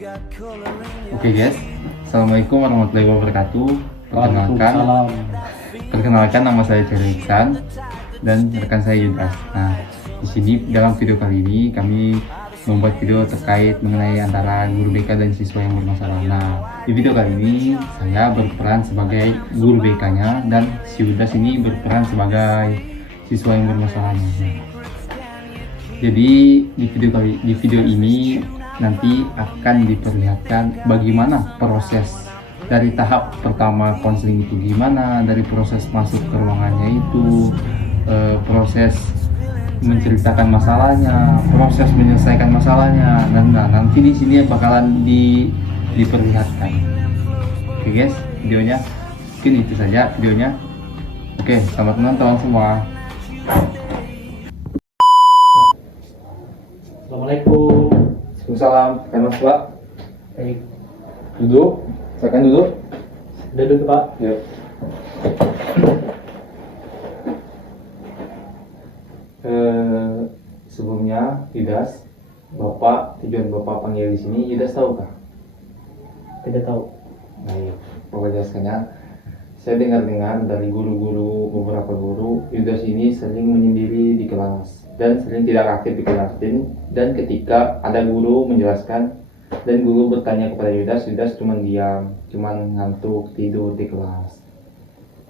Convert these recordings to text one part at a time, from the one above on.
Oke guys, Assalamualaikum warahmatullahi wabarakatuh. Perkenalkan nama saya Cherry Iksan dan rekan saya Yudas. Nah, di sini dalam video kali ini kami membuat video terkait mengenai antara guru BK dan siswa yang bermasalah. Nah, di video kali ini saya berperan sebagai guru BK-nya dan si Yudas ini berperan sebagai siswa yang bermasalahnya. Nah, jadi di video ini nanti akan diperlihatkan bagaimana proses dari tahap pertama konseling itu gimana, dari proses masuk ke ruangannya itu, proses menceritakan masalahnya, proses menyelesaikan masalahnya, dan nanti di sini bakalan diperlihatkan. Oke guys, videonya mungkin itu saja videonya. Oke, selamat menonton semua. Assalamualaikum. Waalaikumsalam, kan Mas Pak? Baik. Duduk, silakan duduk. Duduk Pak. Yuk. Sebelumnya, Yudas, tujuan Bapak panggil di sini, Yudas tahu kah? Tidak tahu. Baik, Bapak jelaskannya. Saya dengar-dengar dari beberapa guru, Yudas ini sering menyendiri di kelas dan sering tidak aktif di kelas. Dan ketika ada guru menjelaskan dan guru bertanya kepada Yudas cuma diam, cuma ngantuk tidur di kelas.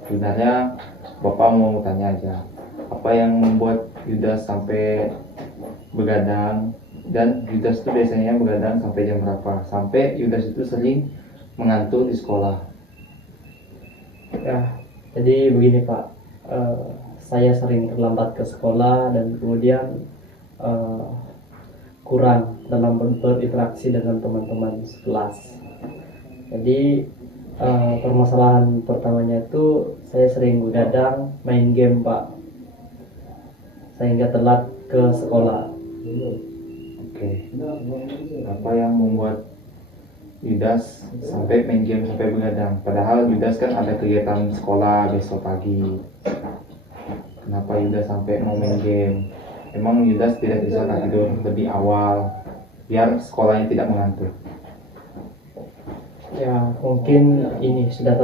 Sebenarnya Bapak mau tanya aja, apa yang membuat Yudas sampai begadang, dan Yudas itu biasanya begadang sampai jam berapa? Sampai Yudas itu sering mengantuk di sekolah. Ya, jadi begini Pak. Saya sering terlambat ke sekolah dan kemudian kurang dalam berinteraksi dengan teman-teman sekelas. Jadi permasalahan pertamanya itu saya sering begadang main game Pak, sehingga telat ke sekolah. Oke. Apa yang membuat Yudas sampai main game sampai begadang? Padahal Yudas kan ada kegiatan sekolah besok pagi. Kenapa Yudas sampai mau main game? Emang Yudas tidak bisa tidur lebih awal biar sekolahnya tidak mengantuk? Ya, mungkin ini sudah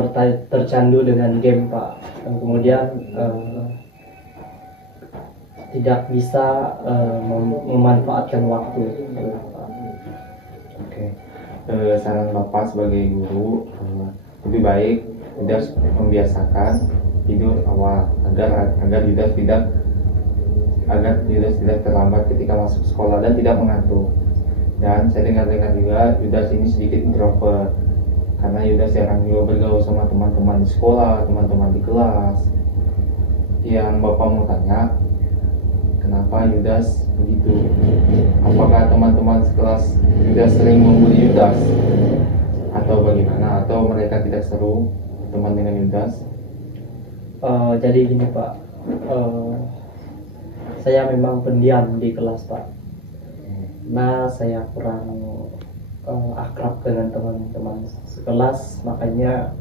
tercandu dengan game Pak, dan kemudian tidak bisa memanfaatkan waktu. Oke. Saran Bapak sebagai guru, lebih baik Yudas membiasakan tidur awal agar Yudas tidak terlambat ketika masuk sekolah dan tidak mengantuk. Dan saya dengar juga Yudas ini sedikit introvert karena Yudas jarang juga bergaul sama teman-teman di sekolah, teman-teman di kelas. Yang Bapak mau tanya, kenapa Yudas begitu? Apakah teman-teman sekelas Yudas sering membuli Yudas? Atau bagaimana? Atau mereka tidak seru teman dengan Yudas? Jadi gini Pak, saya memang pendiam di kelas Pak. Nah, saya kurang akrab dengan teman-teman sekelas, makanya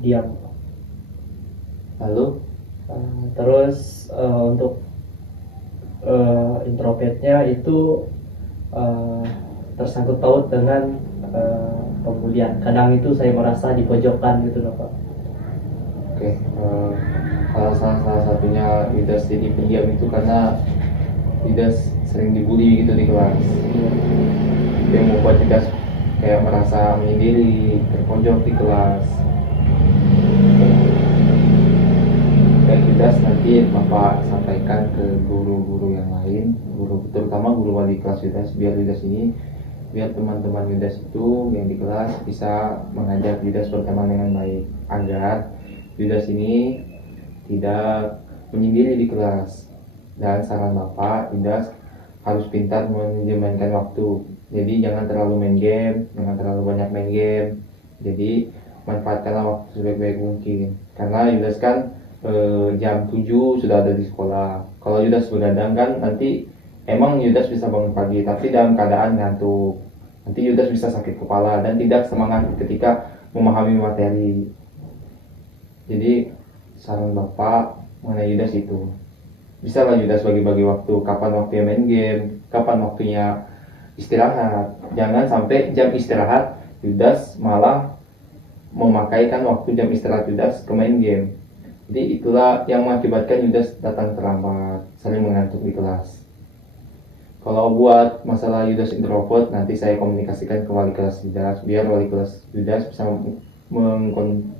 diam. Lalu? Terus untuk introvertnya itu tersangkut paut dengan pembulian. Kadang itu saya merasa dipojokkan gitu loh Pak. Oke, salah satunya Yudas jadi pendiam itu karena Yudas sering dibully gitu di kelas. Itu yang membuat Yudas kayak merasa menyendiri, terpojok di kelas. Dan Yudas nanti Bapak sampaikan ke guru-guru yang lain, terutama guru wali kelas Yudas, biar teman-teman Yudas itu yang di kelas bisa mengajak Yudas berteman dengan baik, agar Yudas ini tidak menyendiri di kelas. Dan saran Bapak, Yudas harus pintar manajemenkan waktu. Jadi jangan terlalu main game, jangan terlalu banyak main game. Jadi manfaatkanlah waktu sebaik-baik mungkin. Karena Yudas kan jam 7 sudah ada di sekolah. Kalau Yudas begadang kan nanti emang Yudas bisa bangun pagi, tapi dalam keadaan ngantuk. Nanti Yudas bisa sakit kepala dan tidak semangat ketika memahami materi. Jadi saran Bapak mengenai Yudas itu, bisa lah Yudas bagi-bagi waktu, kapan waktunya main game, kapan waktunya istirahat. Jangan sampai jam istirahat Yudas malah memakaikan waktu jam istirahat Yudas ke main game. Jadi itulah yang mengakibatkan Yudas datang terlambat, sering mengantuk di kelas. Kalau buat masalah Yudas introvert, nanti saya komunikasikan ke wali kelas Yudas, biar wali kelas Yudas bisa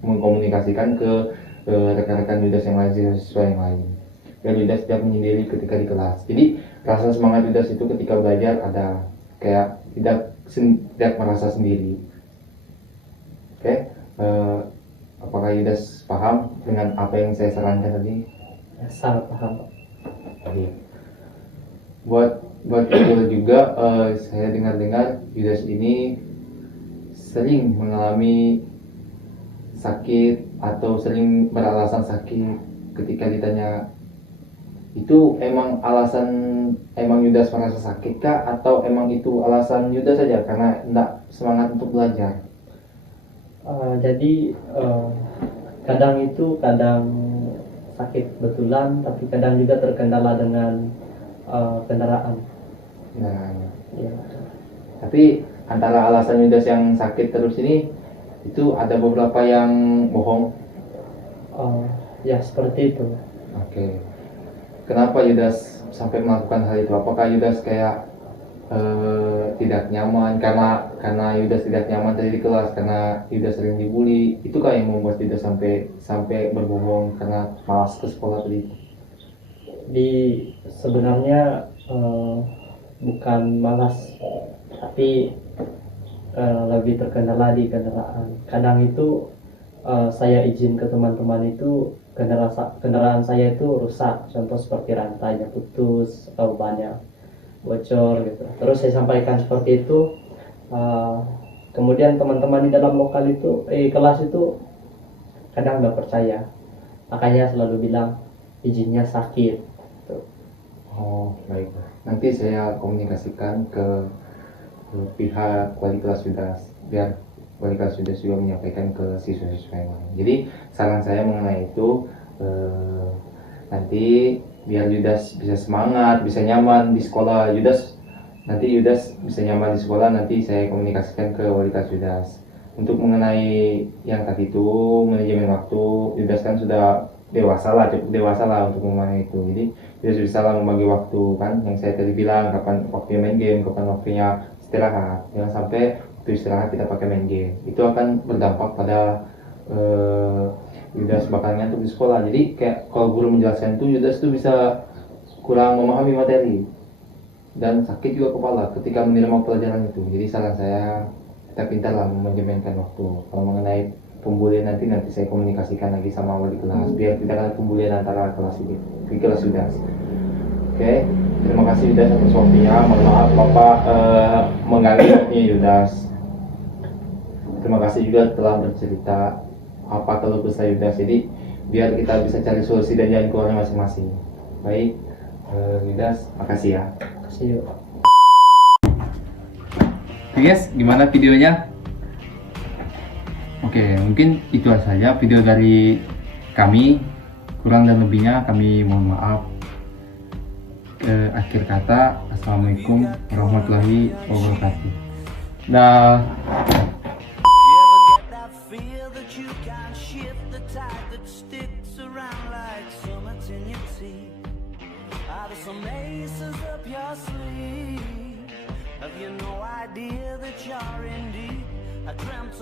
mengkomunikasikan ke rekan-rekan Yudas yang lain, siswa yang lain. Biar Yudas tidak menyendiri ketika di kelas. Jadi rasa semangat Yudas itu ketika belajar ada, kayak tidak merasa sendiri. Oke, apakah Yudas paham dengan apa yang saya sarankan tadi? Ya, sangat paham Pak. Oke. Buat itu juga saya dengar-dengar Yudas ini sering mengalami sakit atau sering beralasan sakit. Ketika ditanya, itu emang Yudas merasa sakit kah, atau emang itu alasan Yudas saja karena tidak semangat untuk belajar? Jadi kadang sakit betulan, tapi kadang juga terkendala dengan kendaraan. Nah, Ya. tapi antara alasan Yudas yang sakit terus ini, itu ada beberapa yang bohong. Ya seperti itu. Oke. Kenapa Yudas sampai melakukan hal itu? Apakah Yudas kayak tidak nyaman karena Yudas tidak nyaman tadi di kelas, karena Yudas sering dibully? Itukah yang membuat Yudas sampai berbohong karena malas ke sekolah tadi? Sebenarnya bukan malas, tapi lebih terkendala di kendaraan. Kadang itu saya izin ke teman-teman itu kendaraan saya itu rusak, contoh seperti rantainya putus atau banyak bocor gitu. Terus saya sampaikan seperti itu, kemudian teman-teman di dalam lokal itu kelas itu kadang nggak percaya, makanya selalu bilang izinnya sakit gitu. Oh, baik. Nanti saya komunikasikan ke pihak wali kelas Yudas, biar wali kelas Yudas juga menyampaikan ke siswa-siswa yang lain. Jadi saran saya mengenai itu, nanti biar Yudas bisa semangat, bisa nyaman di sekolah. Nanti Yudas bisa nyaman di sekolah, nanti saya komunikasikan ke wali kelas Yudas. Untuk mengenai yang tadi itu, manajemen waktu, Yudas kan sudah cukup dewasa lah untuk mengenai itu. Jadi Yudas bisa lah membagi waktu, kan yang saya tadi bilang, kapan waktunya main game, kapan waktunya istirahat. Jangan sampai waktu istirahat kita pakai main game. Itu akan berdampak pada Yudas bakal ngantuk di sekolah. Jadi kayak kalau guru menjelaskan itu, Yudas tuh bisa kurang memahami materi dan sakit juga kepala ketika menerima pelajaran itu. Jadi saran saya, kita pintarlah memanajemenkan waktu. Kalau mengenai pembulian nanti saya komunikasikan lagi sama wali kelas, biar tidak ada pembulian antara kelas ini di kelas Yudas. Oke, terima kasih Yudas atas waktunya. Mohon maaf Bapak mengganggu waktunya Yudas. Terima kasih juga telah bercerita apa keluh kesah Yudas. Jadi biar kita bisa cari solusi dan jalan keluarnya masing-masing. Baik, Yudas, makasih ya. Kasih yuk. Oke guys, gimana videonya? Oke, mungkin itu saja video dari kami. Kurang dan lebihnya kami mohon maaf. Akhir kata, assalamualaikum warahmatullahi wabarakatuh. Dah. Some aces up your sleeve. Have you no idea that you're in deep? I dreamt